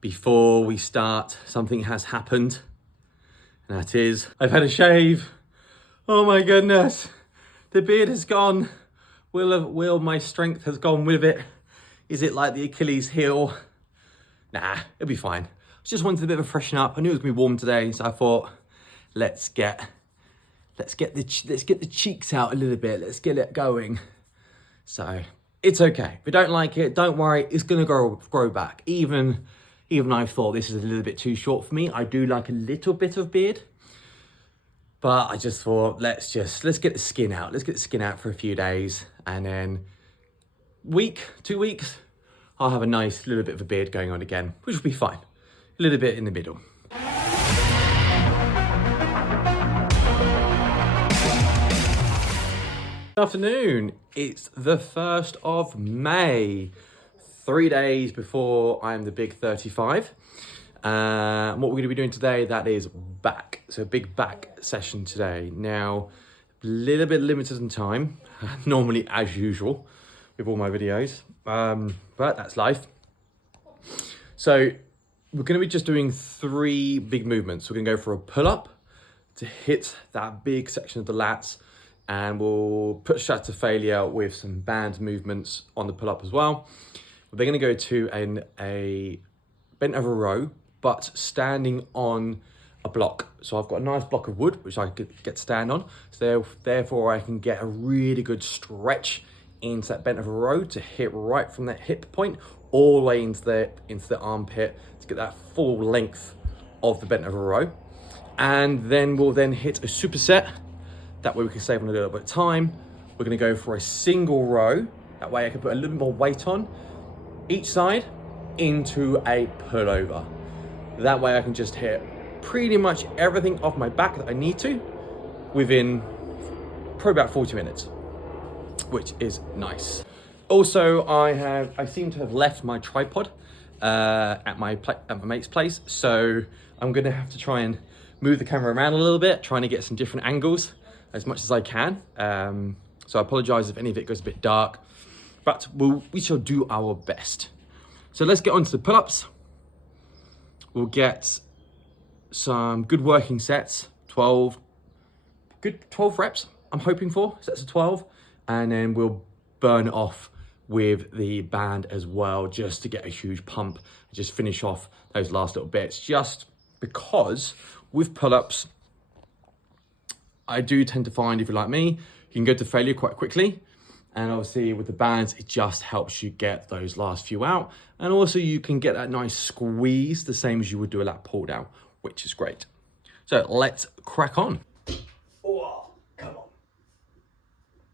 before we start, something has happened. And that is, I've had a shave. Oh my goodness. The beard has gone. Will my strength has gone with it. Is it like the Achilles heel? Nah, it'll be fine. I just wanted a bit of a freshen up. I knew it was gonna be warm today, so I thought, let's get the cheeks out a little bit. Let's get it going. So it's okay. If you don't like it, don't worry. It's gonna grow back. Even I thought this is a little bit too short for me. I do like a little bit of beard, but I just thought let's get the skin out. Let's get the skin out for a few days, and then 2 weeks, I'll have a nice little bit of a beard going on again, which will be fine. A little bit in the middle. Good afternoon. It's the 1st of May, 3 days before I'm the big 35. What we're going to be doing today, that is back. So a big back session today. Now, a little bit limited in time, normally as usual with all my videos, but that's life. So we're going to be just doing 3 big movements. We're going to go for a pull-up to hit that big section of the lats, and we'll push that to failure with some band movements on the pull-up as well. We're going to go to a bent over row, but standing on a block. So I've got a nice block of wood, which I could get to stand on. So therefore I can get a really good stretch into that bent over row to hit right from that hip point all the way into the armpit to get that full length of the bent over row. And then we'll hit a superset. That way we can save on a little bit of time. We're gonna go for a single row. That way I can put a little bit more weight on each side into a pullover. That way I can just hit pretty much everything off my back that I need to within probably about 40 minutes, which is nice. Also, I seem to have left my tripod at my mate's place, so I'm gonna have to try and move the camera around a little bit, trying to get some different angles as much as I can. So I apologize if any of it goes a bit dark, but we shall do our best. So let's get on to the pull-ups. We'll get some good working sets, 12 reps, I'm hoping for, sets of 12, and then we'll burn it off with the band as well, just to get a huge pump, just finish off those last little bits, just because with pull-ups, I do tend to find, if you're like me, you can go to failure quite quickly. And obviously with the bands, it just helps you get those last few out. And also you can get that nice squeeze, the same as you would do a lat pull down, which is great. So let's crack on. Oh, come on.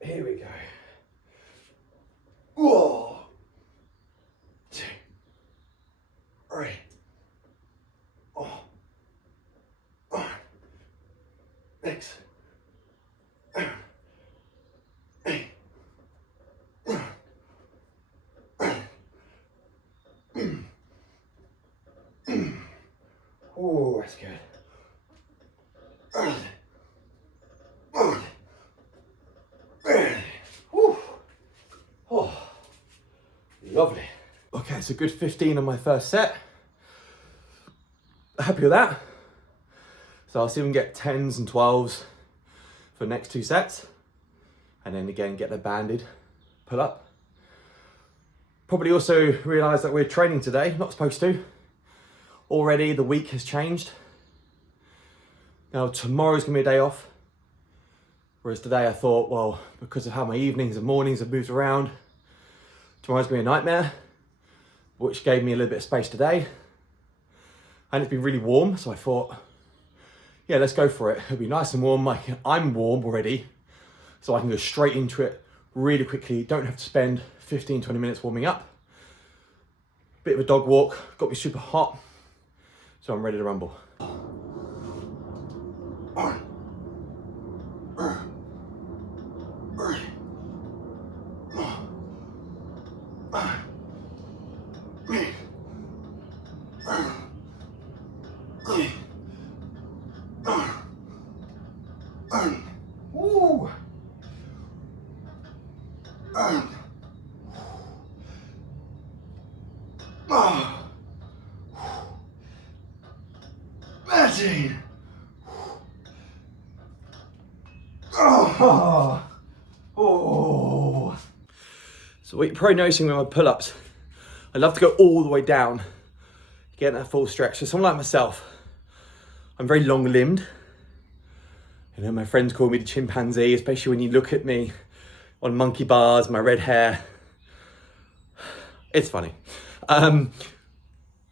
Here we go. Whoa. 2, 3. Oh. Next. Oh, that's good. Oh, lovely. Okay, it's a good 15 on my first set. Happy with that. So I'll see if we can get 10s and 12s for the next 2 sets. And then again, get the banded pull up. Probably also realise that we're training today, not supposed to. Already the week has changed. Now tomorrow's gonna be a day off. Whereas today I thought, well, because of how my evenings and mornings have moved around, tomorrow's gonna be a nightmare, which gave me a little bit of space today. And it's been really warm, so I thought, yeah, let's go for it. It'll be nice and warm. I'm warm already, so I can go straight into it really quickly. Don't have to spend 15, 20 minutes warming up. Bit of a dog walk, got me super hot, so I'm ready to rumble. Woo. 13. Oh. Oh. So what you're probably noticing with my pull-ups, I love to go all the way down, getting that full stretch. So someone like myself, I'm very long-limbed. You know, my friends call me the chimpanzee, especially when you look at me on monkey bars, my red hair. It's funny.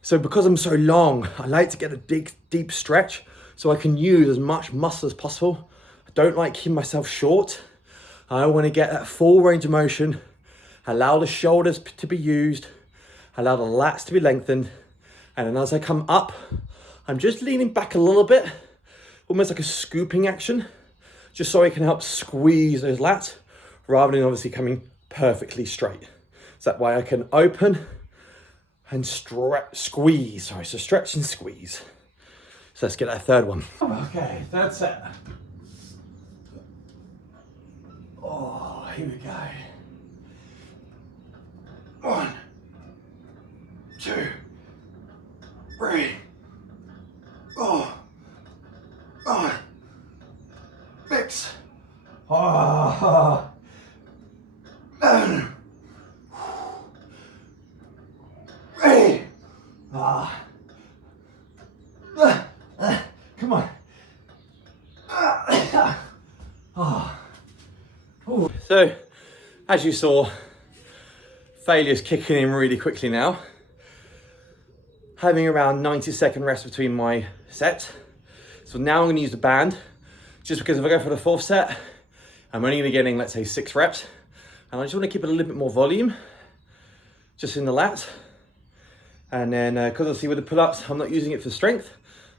So because I'm so long, I like to get a deep stretch so I can use as much muscle as possible. I don't like keeping myself short. I want to get that full range of motion, allow the shoulders to be used, allow the lats to be lengthened. And then as I come up, I'm just leaning back a little bit, almost like a scooping action, just so I can help squeeze those lats rather than obviously coming perfectly straight. So that way I can open and squeeze. Sorry, so stretch and squeeze. So let's get that third one. Okay, third set. Oh, here we go. 1, 2, 3, 4, 5, 6, 7. Come on. So, as you saw, failure's kicking in really quickly now. Having around 90-second rest between my sets. So now I'm going to use the band, just because if I go for the fourth set, I'm only going to be getting, let's say, 6 reps. And I just want to keep it a little bit more volume, just in the lats. And then, because obviously with the pull-ups, I'm not using it for strength.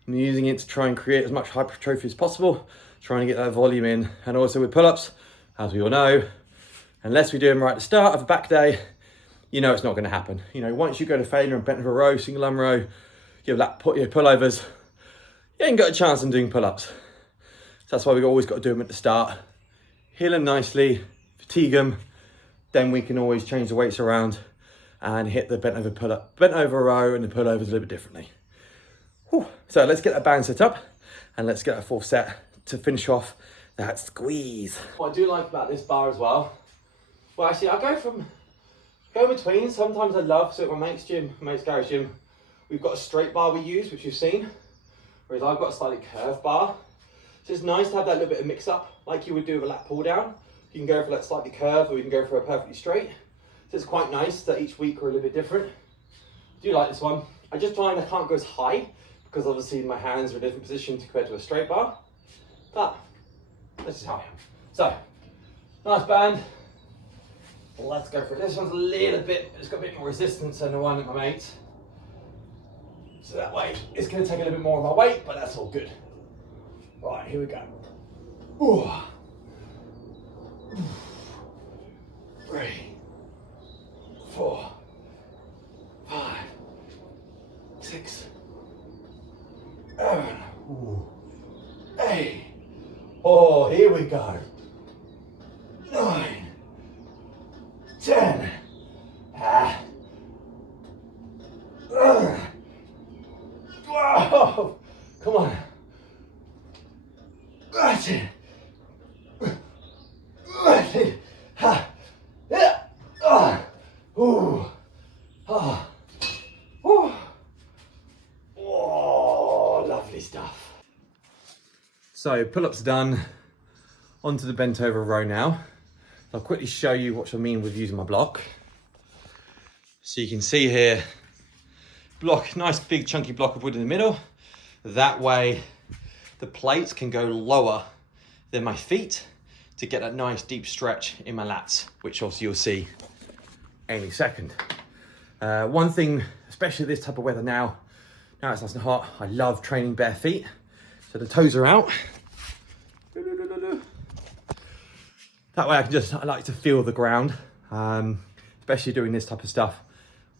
I'm using it to try and create as much hypertrophy as possible, trying to get that volume in. And also with pull-ups, as we all know, unless we do them right at the start of a back day, you know it's not going to happen. You know, once you go to failure and bent over row, single arm row, you have pullovers, you ain't got a chance in doing pull-ups. So that's why we've always got to do them at the start. Heal them nicely, fatigue them, then we can always change the weights around and hit the bent over row and the pullovers a little bit differently. Whew. So let's get that band set up and let's get that fourth set to finish off that squeeze. What I do like about this bar as well, well actually I go between. Sometimes I love, so at my mate's garage gym, we've got a straight bar we use, which you've seen, whereas I've got a slightly curved bar. So it's nice to have that little bit of mix up, like you would do with a lat pull down. You can go for that slightly curved or you can go for a perfectly straight. So it's quite nice that each week we're a little bit different. I do like this one. I just find I can't go as high because obviously my hands are in a different position compared to a straight bar. But this is how I am. So, nice band. Let's go for it. This one's a little bit, it's got a bit more resistance than the one at my mate's. So that way, it's going to take a little bit more of my weight, but that's all good. Right, here we go. Ooh. 3, 4, 5, 6, 7, 8. Oh, here we go. 9, 10. Whoa, come on. That's it. That's it. Yeah. Ooh. Oh, lovely stuff. So pull-ups done. Onto the bent over row now. I'll quickly show you what I mean with using my block. So you can see here, block, nice big chunky block of wood in the middle. That way the plates can go lower than my feet to get that nice deep stretch in my lats, which also you'll see any second. One thing, especially this type of weather now it's nice and hot, I love training bare feet. So the toes are out. That way I like to feel the ground, especially doing this type of stuff.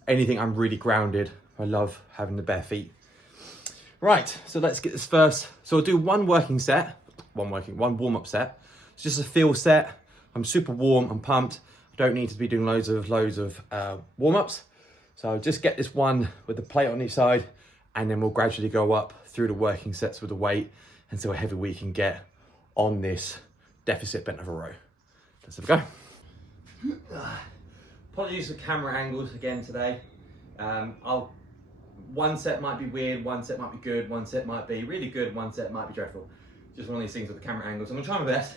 Anything I'm really grounded, I love having the bare feet. Right, so let's get this first. So I'll do one warm-up set. It's just a feel set. I'm super warm, I'm pumped. I don't need to be doing loads of warm-ups. So I'll just get this one with the plate on each side and then we'll gradually go up through the working sets with the weight and see how heavy we can get on this deficit bent over row. Let's have a go. Apologies for camera angles again today. One set might be weird, one set might be good, one set might be really good, one set might be dreadful. Just one of these things with the camera angles. I'm gonna try my best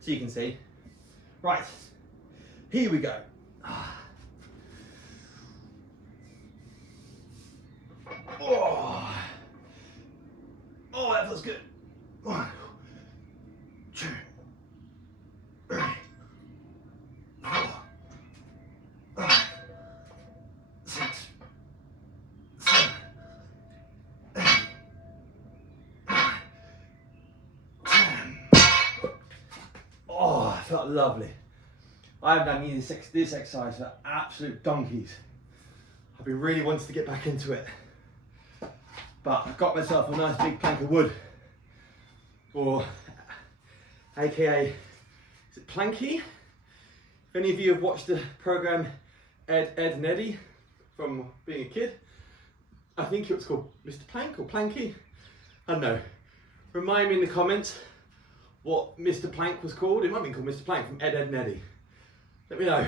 so you can see. Right, here we go. Oh, that feels good. 1, 2, 3, 4, 5, 6, 7, 8, 9, 10. Oh, I felt lovely. I haven't done this exercise for absolute donkeys. I've been really wanting to get back into it. But I've got myself a nice big plank of wood, or AKA, is it Planky? If any of you have watched the program Ed, and Eddie from being a kid, I think it was called Mr. Plank or Planky. I don't know. Remind me in the comments what Mr. Plank was called. It might be called Mr. Plank from Ed, and Eddie. Let me know.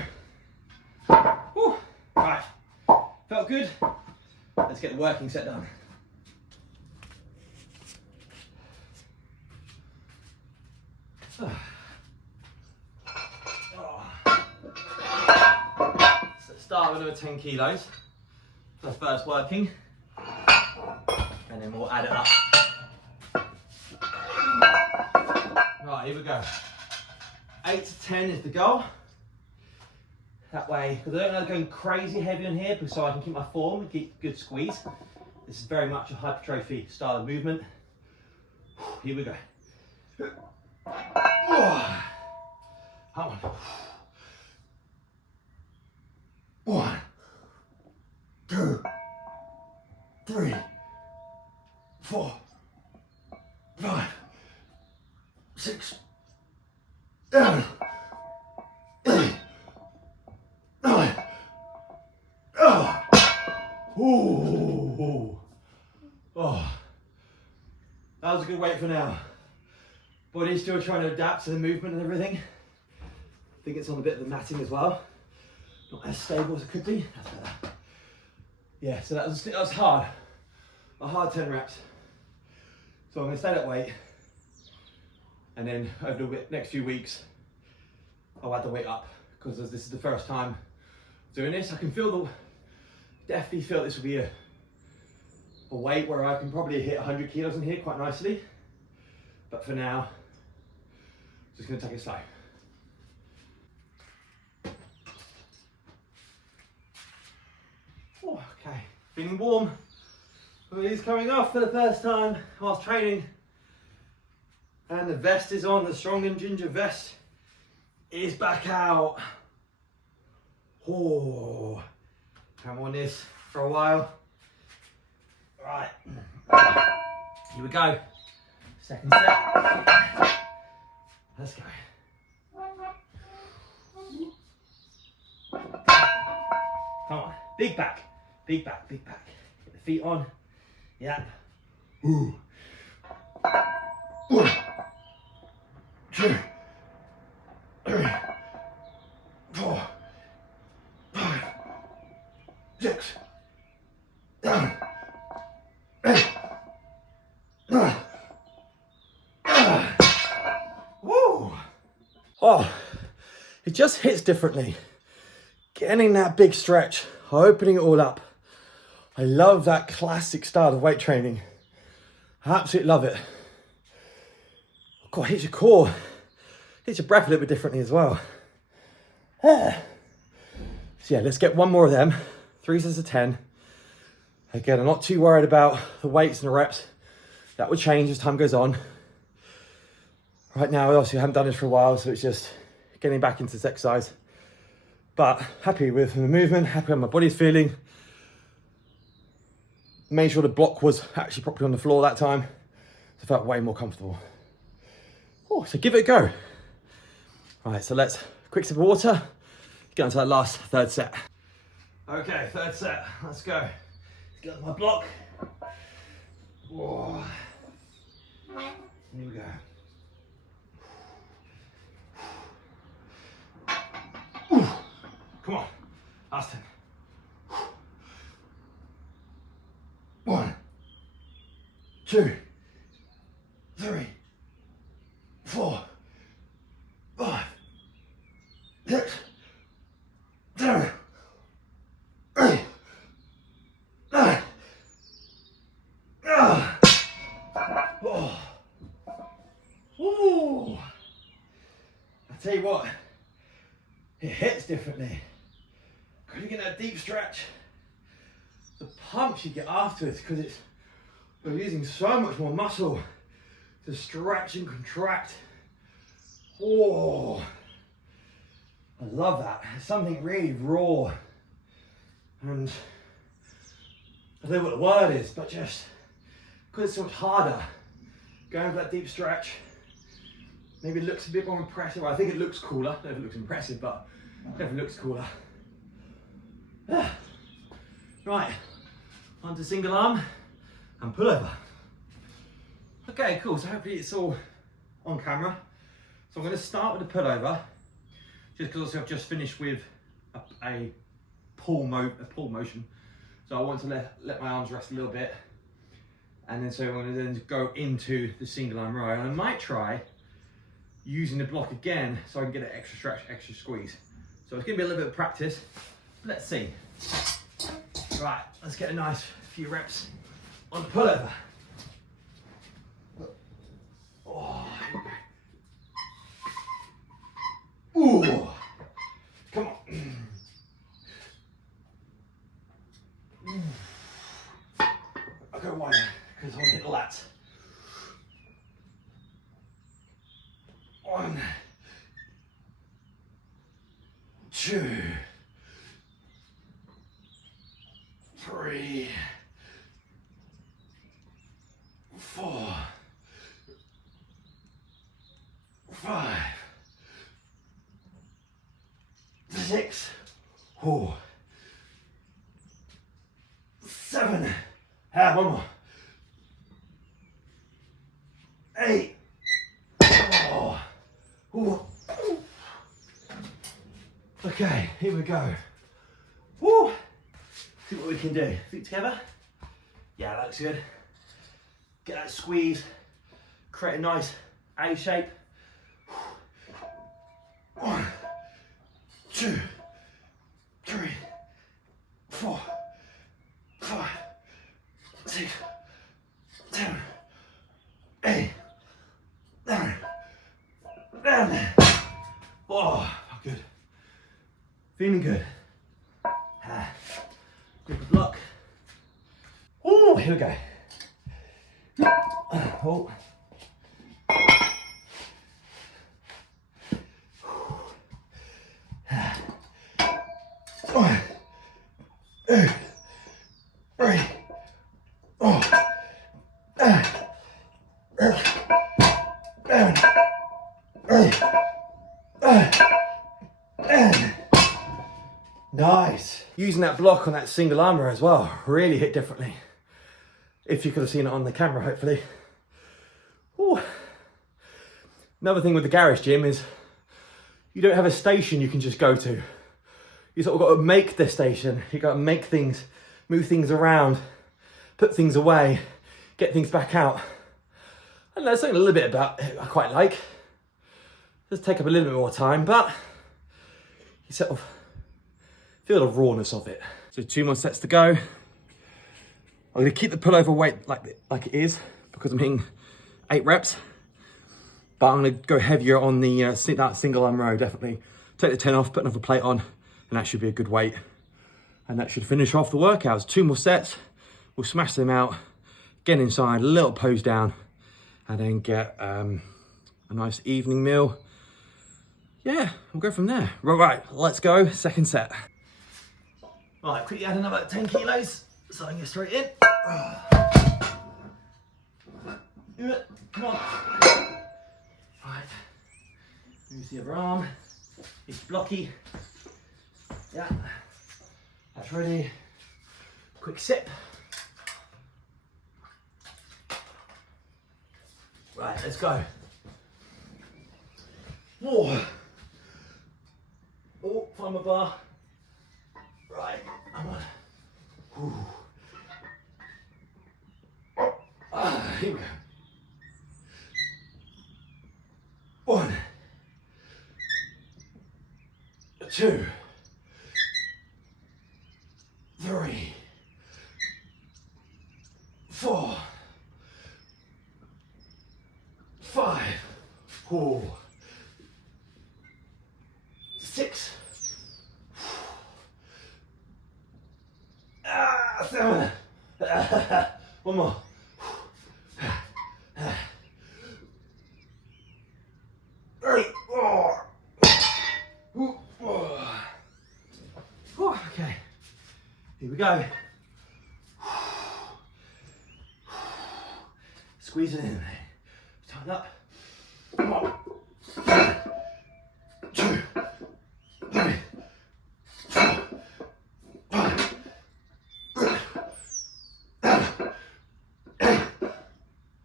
Whew. Right, felt good. Let's get the working set done. So start with another 10 kilos. That's first working, and then we'll add it up. Right, here we go. 8 to 10 is the goal. That way, because I don't like going crazy heavy on here, so I can keep my form and keep good squeeze. This is very much a hypertrophy style of movement. Here we go. Come on. 1, 2, 3, 4, 5, 6, 7, 8, 9. Ooh. Oh, that was a good weight for now. Body's still trying to adapt to the movement and everything. I think it's on a bit of the matting as well. Not as stable as it could be. That's better. Yeah, so that was hard. A hard 10 reps. So I'm gonna stay that weight. And then over the next few weeks, I'll add the weight up, because as this is the first time doing this, I can definitely feel this will be a weight where I can probably hit 100 kilos in here quite nicely. But for now, just gonna take it slow. Oh, okay, feeling warm. Hoodie's coming off for the first time whilst training. And the vest is on, the Strong and Ginger vest is back out. Oh, I'm on this for a while. Right, here we go. Second set. Let's go. Come on, big back, big back, big back. Get the feet on. Yeah. Ooh. 1, 2, 3, 4, 5, 6, 7, 8, 9. Woo! Oh, it just hits differently. Getting that big stretch, opening it all up. I love that classic style of weight training. I absolutely love it. God, hits your core, hits your breath a little bit differently as well. So yeah, let's get one more of them. 3 sets of 10. Again, I'm not too worried about the weights and the reps. That will change as time goes on. Right now, obviously, I haven't done this for a while, so it's just getting back into this exercise. But happy with the movement, happy with how my body's feeling. Made sure the block was actually properly on the floor that time. So I felt way more comfortable. Oh, so give it a go. All right, so let's quick sip of water. Get on to that last third set. Okay, third set, let's go. Let's get on my block. Whoa. Here we go. Ooh. Come on. Last 10. 1, 2, 3, 4, 5, 6, 7, 8, 9. Oh. Ooh. I tell you what, it hits differently. Because you get that deep stretch, the pumps you get afterwards, because you're using so much more muscle to stretch and contract. Oh, I love that. It's something really raw, and I don't know what the word is, but just because it's so much harder, going for that deep stretch, maybe it looks a bit more impressive. Well, I think it looks cooler. I don't know if it looks impressive, but it definitely looks cooler. Right, onto single arm and pull over. Okay, cool, so hopefully it's all on camera. So I'm going to start with the pull over, just because I've just finished with a pull motion. So I want to let my arms rest a little bit. And then so I'm going to then go into the single arm row. And I might try using the block again so I can get an extra stretch, extra squeeze. So it's going to be a little bit of practice. Let's see. Right, let's get a nice few reps on the pullover. Oh, ooh, come on. I'll go wider because I want to hit the lats. 1, 2, 3, 4, 5, 6, 7. One more. 8. Okay, here we go. Woo. See what we can do. Feet together. Yeah, that looks good. Get that squeeze. Create a nice A shape. 1, 2, 3, 4, 5, 6, 7, 8, 9, 10. Oh, good. Feeling good. Grip the block. Oh, here we go. Oh. 1, 2, 3, 4, 5, 6, 7, 8, 9. Nice. Using that block on that single armor as well really hit differently. If you could have seen it on the camera, hopefully. Ooh. Another thing with the garage gym is you don't have a station you can just go to. You sort of got to make the station. You got to make things, move things around, put things away, get things back out. And there's something a little bit about it I quite like. It does take up a little bit more time, but you sort of feel the rawness of it. So 2 more sets to go. I'm going to keep the pullover weight like it is because I'm hitting 8 reps. But I'm going to go heavier on the that single arm row, definitely. Take the 10 off, put another plate on, and that should be a good weight. And that should finish off the workouts. 2 more sets, we'll smash them out, get inside, a little pose down, and then get a nice evening meal. Yeah, we'll go from there. Right, let's go, second set. Right, quickly add another 10 kilos, so I can get straight in. Come on. Right, use the other arm. It's blocky. Yeah, that's ready. Quick sip. Right, let's go. Whoa. Oh, find my bar. Right, come on. Whew. Here we go. 1, 2, 3, 4, 5, 6, 7. One more. 8. Okay, here we go. Squeeze it in. Tighten up. 1, 2, 3, 4, 5, 8,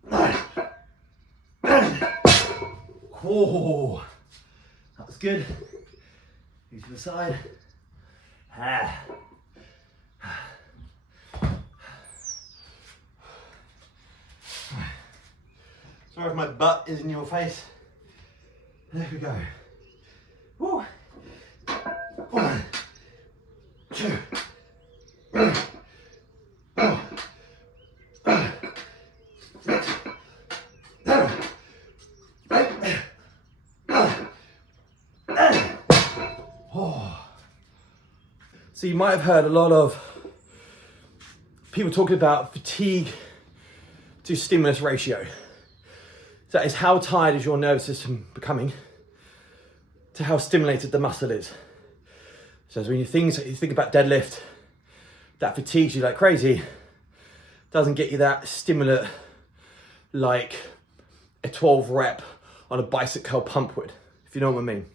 9, 10. Whoa, that was good. Move to the side. Sorry if my butt is in your face. There we go. Woo. 1, 2, 3, 4, 5, 6, 7, 8, 9, 10. Oh. So you might have heard a lot of people talking about fatigue to stimulus ratio. So that is how tired is your nervous system becoming to how stimulated the muscle is. So when you think about deadlift, that fatigues you like crazy, doesn't get you that stimulant like a 12 rep on a bicep curl pump would, if you know what I mean.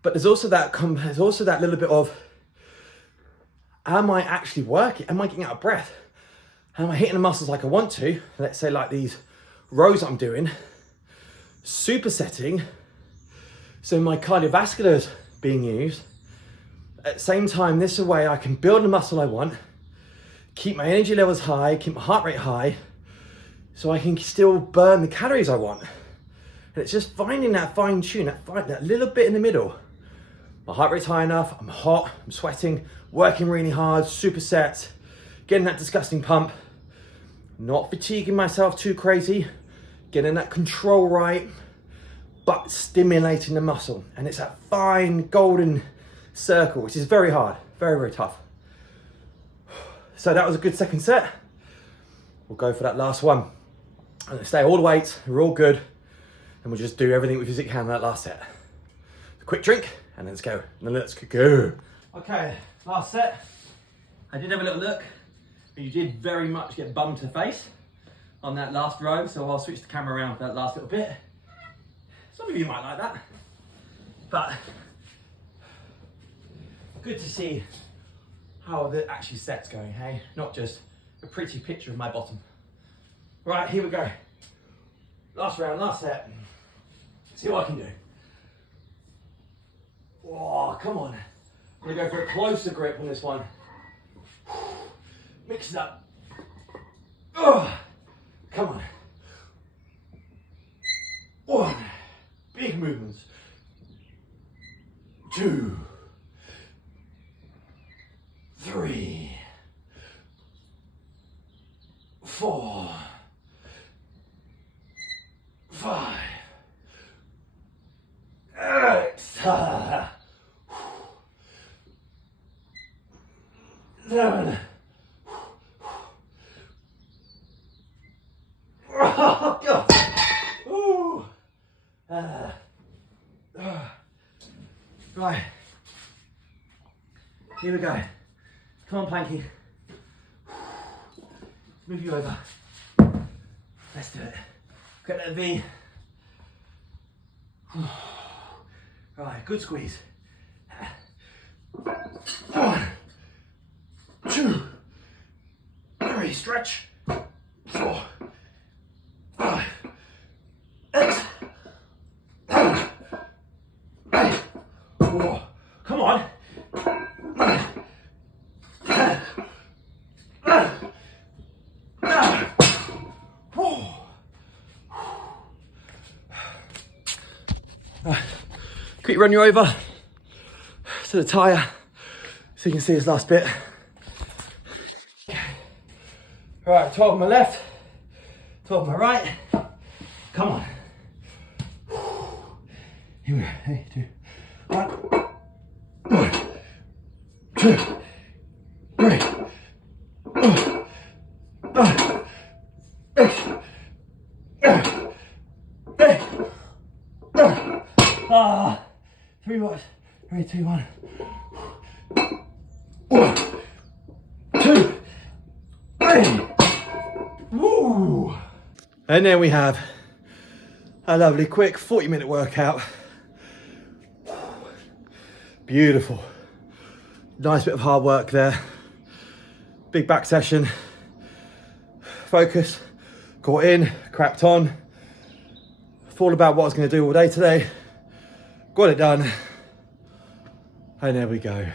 But there's also that little bit of, am I actually working? Am I getting out of breath? Am I hitting the muscles like I want to? Let's say like these rows I'm doing, supersetting, so my cardiovascular is being used. At the same time, this is a way I can build the muscle I want, keep my energy levels high, keep my heart rate high, so I can still burn the calories I want. And it's just finding that fine tune, that little bit in the middle. My heart rate's high enough, I'm hot, I'm sweating, working really hard, superset, getting that disgusting pump, not fatiguing myself too crazy, getting that control right, but stimulating the muscle. And it's that fine golden circle, which is very hard, very, very tough. So that was a good second set. We'll go for that last one. I'm gonna stay all the weights, we're all good, and we'll just do everything we physically can in that last set. A quick drink, and let's go. And let's go. Okay, last set. I did have a little look, but you did very much get bummed to the face on that last row, so I'll switch the camera around for that last little bit. Some of you might like that, but good to see how the actually set's going, hey? Not just a pretty picture of my bottom. Right, here we go. Last round, last set. See what I can do. Oh, come on. I'm gonna go for a closer grip on this one. Mix it up. Oh, come on. 1, big movements. 2, 3, 4, 5, 8, 7. Oh God! Ooh. Right. Here we go. Come on, Planky. Move you over. Let's do it. Get that V. Right, good squeeze. 1, 2, 3, stretch. 4, 5, quick run you over to the tyre so you can see this last bit. Right, 12 on my left, 12 on my right. Come on. Here we go. 3, 2, 1. 1, 2, 3. 3 watts. 3, 2, 1. 1, 2, 3. Woo! And then we have a lovely quick 40-minute workout. Beautiful. Nice bit of hard work there. Big back session. Focus. Got in, cracked on. Thought about what I was going to do all day today. Got it done. And there we go.